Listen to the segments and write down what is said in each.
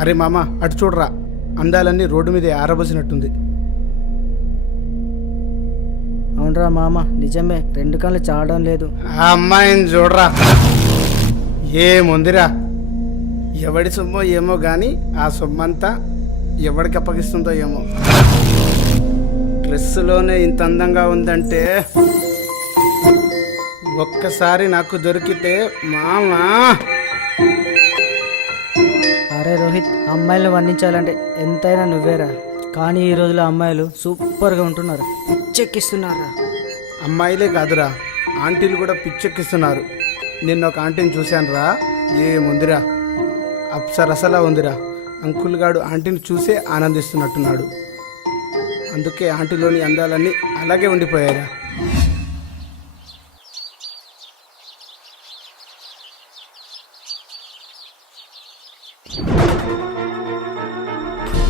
అరే మామ అటు చూడరా, అందాలన్నీ రోడ్డు మీద ఆరబోసినట్టుంది. అవునరా మామ, నిజమే, రెండు కళ్ళు చావడం లేదు. ఆ అమ్మాయిని చూడరా, ఏముందిరా. ఎవడి సొమ్మో ఏమో కానీ ఆ సొమ్మంతా ఎవడికి అప్పగిస్తుందో ఏమో. డ్రెస్సులోనే ఇంత అందంగా ఉందంటే ఒక్కసారి నాకు దొరికితే మామా. అరే రోహిత్, అమ్మాయిలను వర్ణించాలంటే ఎంతైనా నువ్వేరా. కానీ ఈ రోజుల్లో అమ్మాయిలు సూపర్గా ఉంటున్నారు, పిచ్చెక్కిస్తున్నారా. అమ్మాయిలే కాదురా, ఆంటీలు కూడా పిచ్చెక్కిస్తున్నారు. నిన్న ఒక ఆంటీని చూశాను రా, ఏముందిరా, అప్సరసలా ఉందిరా. అంకుల్ గాడు ఆంటీని చూసే ఆనందిస్తున్నట్టున్నాడు. అందుకే ఆంటీలోని అందాలన్నీ అలాగే ఉండిపోయారా.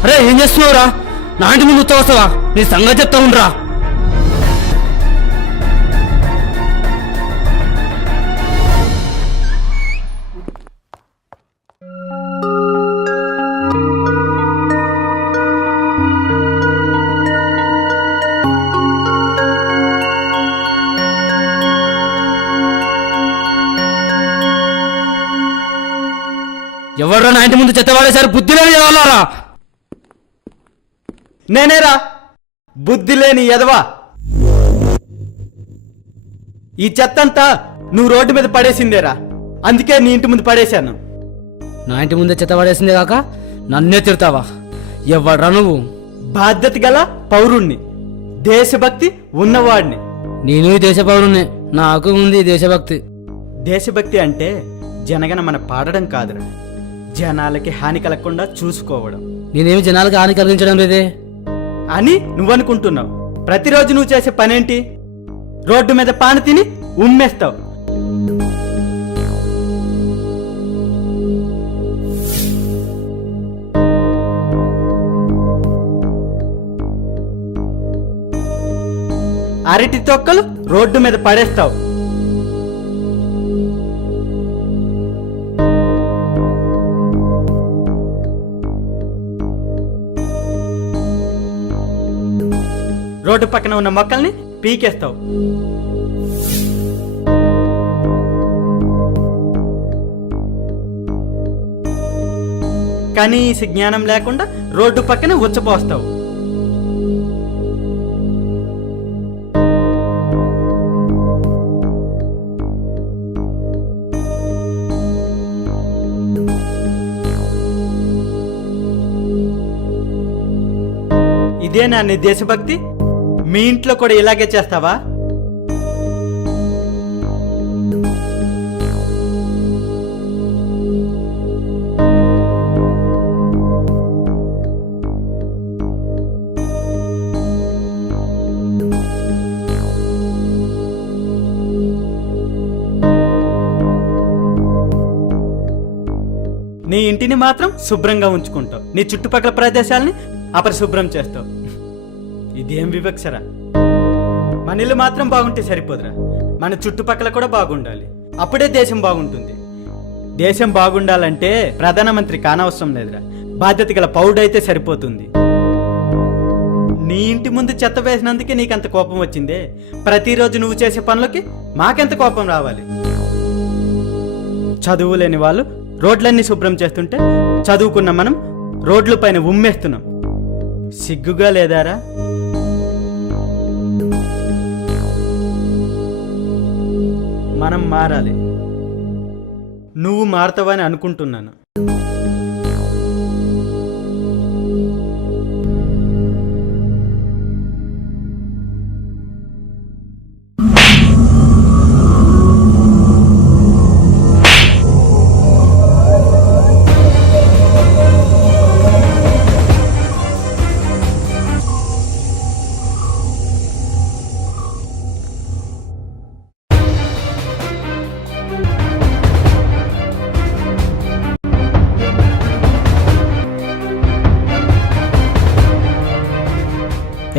అరే ఏం చేస్తున్నావురా? నా ఇంటి ముందు వస్తావా? నీ సంగతి చెప్తా ఉండరా. ఎవరు నా ఇంటి ముందు చెత్త వాడేశారు? బుద్ధి లేని ఎదవాలారా? నేనేరా బుద్ధి లేని ఎదవా. ఈ చెత్తంతా నువ్వు రోడ్డు మీద పడేసిందేరా, అందుకే నీ ఇంటి ముందు పడేశాను. నా ఇంటి ముందే చెత్త వాడేసిందే కాక నన్నే తిడతావా? ఎవడ్రా నువ్వు? బాధ్యత గల పౌరుణ్ణి, దేశభక్తి ఉన్నవాడిని. నేను ఈ దేశ పౌరుణ్ణి, నాకు ఉంది ఈ దేశభక్తి. దేశభక్తి అంటే జనగణమన పాడడం కాదురా, జనాలకి హాని కలగకుండా చూసుకోవడం నేనేమి జనాలకు హాని కలిగించడం లేదే అని నువ్వనుకుంటున్నావు. ప్రతిరోజు నువ్వు చేసే పనేంటి? రోడ్డు మీద పాను తిని ఉమ్మేస్తావు. అరటి తొక్కలు రోడ్డు మీద పడేస్తావు. రోడ్డు పక్కన ఉన్న మొక్కల్ని పీకేస్తావు. కనీస జ్ఞానం లేకుండా రోడ్డు పక్కన ఉచ్చపోస్తావు. ఇదేనా నీ దేశభక్తి? మీ ఇంట్లో కూడా ఇలాగే చేస్తావా? నీ ఇంటిని మాత్రం శుభ్రంగా ఉంచుకుంటావు, నీ చుట్టుపక్కల ప్రదేశాలని అపరిశుభ్రం చేస్తావు. ఇదేం వివక్షరా? మన ఇల్లు మాత్రం బాగుంటే సరిపోదురా, మన చుట్టుపక్కల కూడా బాగుండాలి. అప్పుడే దేశం బాగుంటుంది. దేశం బాగుండాలంటే ప్రధానమంత్రి కానవసరం లేదురా, బాధ్యత గల పౌరుడైతే సరిపోతుంది. నీ ఇంటి ముందు చెత్త వేసినందుకే నీకంత కోపం వచ్చిందే. ప్రతిరోజు నువ్వు చేసే పనులకి మాకెంత కోపం రావాలి? చదువు లేని వాళ్ళు రోడ్లన్నీ శుభ్రం చేస్తుంటే చదువుకున్న మనం రోడ్ల పైన ఉమ్మేస్తున్నాం. సిగ్గుగా లేదారా? మనం మారాలి. నువ్వు మారుతావని అనుకుంటున్నాను.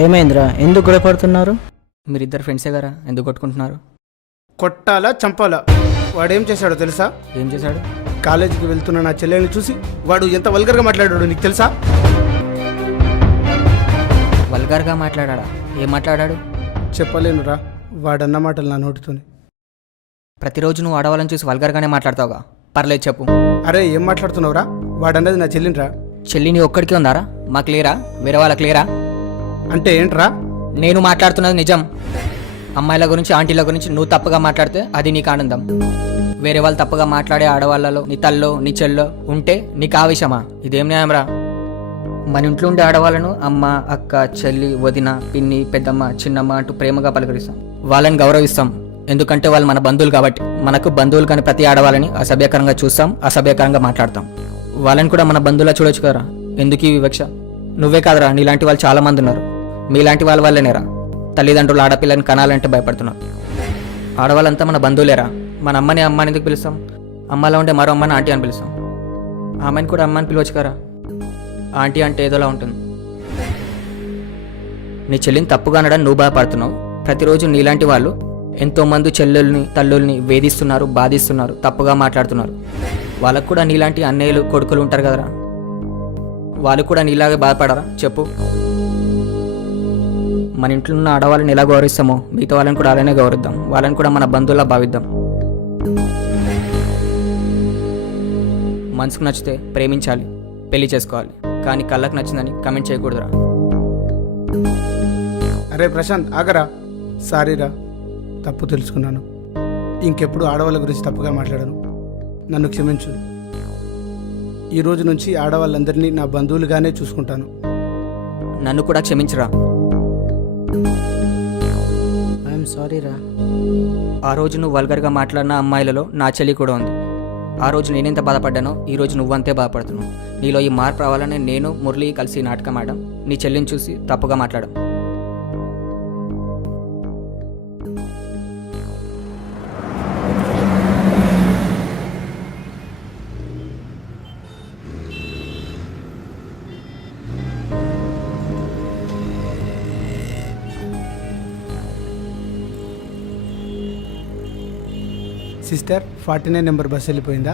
ఏమైందిరా, ఎందుకు గొడవపడుతున్నారు? మీరిద్దరు ఫ్రెండ్సే గారా, ఎందుకు కొట్టుకుంటున్నారు? కొట్టాలా చంపాలా? వాడేం చేశాడో తెలుసా? ఏం చేశాడు? కాలేజీకి వెళ్తున్న నా చెల్లెల్ని చూసి వాడు ఎంత వల్గర్గా మాట్లాడాడు నీకు తెలుసా? వల్గర్గా మాట్లాడా? ఏం మాట్లాడాడు? చెప్పలేనురా, వాడన్న మాటలు నా నోటితోనే. ప్రతిరోజు నువ్వు ఆడవాళ్ళని చూసి వల్గర్గానే మాట్లాడతావుగా. పర్లేదు చెప్పు. అరే ఏం మాట్లాడుతున్నావురా? వాడన్నది నా చెల్లినిరా. చెల్లి నీ ఒక్కడికి ఉందారా? మాకు లేరా? వేరే వాళ్ళకి లేరా? అంటే ఏంట్రా? నేను మాట్లాడుతున్నది నిజం. అమ్మాయిల గురించి ఆంటీల గురించి నువ్వు తప్పుగా మాట్లాడితే అది నీకు ఆనందం. వేరే వాళ్ళు తప్పుగా మాట్లాడే ఆడవాళ్ళలో నీ తల్లో నీ చెల్లో ఉంటే నీకు ఆవేశమా? ఇదేం న్యాయంరా? మన ఇంట్లో ఉండే ఆడవాళ్ళను అమ్మ, అక్క, చెల్లి, వదిన, పిన్ని, పెద్దమ్మ, చిన్నమ్మ అంటూ ప్రేమగా పలకరిస్తాం. వాళ్ళని గౌరవిస్తాం, ఎందుకంటే వాళ్ళు మన బంధువులు కాబట్టి. మనకు బంధువులు కానీ ప్రతి ఆడవాళ్ళని అసభ్యకరంగా చూస్తాం, అసభ్యకరంగా మాట్లాడతాం. వాళ్ళని కూడా మన బంధువులా చూడొచ్చు కదరా. ఎందుకు ఈ వివక్ష? నువ్వే కాదురా, నీలాంటి వాళ్ళు చాలా మంది ఉన్నారు. మీలాంటి వాళ్ళ వల్లనేరా తల్లిదండ్రులు ఆడపిల్లని కనాలంటే భయపడుతున్నారు. ఆడవాళ్ళంతా మన బంధువులేరా. మన అమ్మని అమ్మని ఎందుకు పిలుస్తాం? అమ్మలా ఉండే మరో అమ్మని ఆంటీ అని పిలుస్తాం. ఆమెను కూడా అమ్మని పిలవచ్చు కరా. ఆంటీ అంటే ఏదోలా ఉంటుంది. నీ చెల్లిని తప్పుగా అనడం నువ్వు బాధపడుతున్నావు. ప్రతిరోజు నీలాంటి వాళ్ళు ఎంతోమంది చెల్లెల్ని తల్లుల్ని వేధిస్తున్నారు, బాధిస్తున్నారు, తప్పుగా మాట్లాడుతున్నారు. వాళ్ళకు కూడా నీలాంటి అన్నయ్యలు కొడుకులు ఉంటారు కదరా. వాళ్ళు కూడా నీలాగే బాధపడరా చెప్పు? మన ఇంట్లో ఉన్న ఆడవాళ్ళని ఎలా గౌరవిస్తామో మిగతా వాళ్ళని కూడా అలానే గౌరవిద్దాం. వాళ్ళని కూడా మన బంధువులా భావిద్దాం. మనసుకు నచ్చితే ప్రేమించాలి, పెళ్లి చేసుకోవాలి, కానీ కళ్ళకు నచ్చిందని కమెంట్ చేయకూడదురా. అరే ప్రశాంత్ ఆగరా. సారీరా, తప్పు తెలుసుకున్నాను. ఇంకెప్పుడు ఆడవాళ్ళ గురించి తప్పుగా మాట్లాడను. నన్ను క్షమించు. ఈ రోజు నుంచి ఆడవాళ్ళందరినీ నా బంధువులుగానే చూసుకుంటాను. నన్ను కూడా క్షమించరా. ఐఎమ్ సారీ రా. ఆ రోజు నువ్వు వల్గర్గా మాట్లాడిన అమ్మాయిలలో నా చెల్లి కూడా ఉంది. ఆ రోజు నేనెంత బాధపడ్డానో ఈ రోజు నువ్వంతే బాధపడుతున్నావు. నీలో ఈ మార్పు రావాలని నేను మురళి కలిసి నాటకం ఆడడం, నీ చెల్లిని చూసి తప్పుగా మాట్లాడడం. సిస్టర్ 49 నెంబర్ బస్ వెళ్ళిపోయిందా?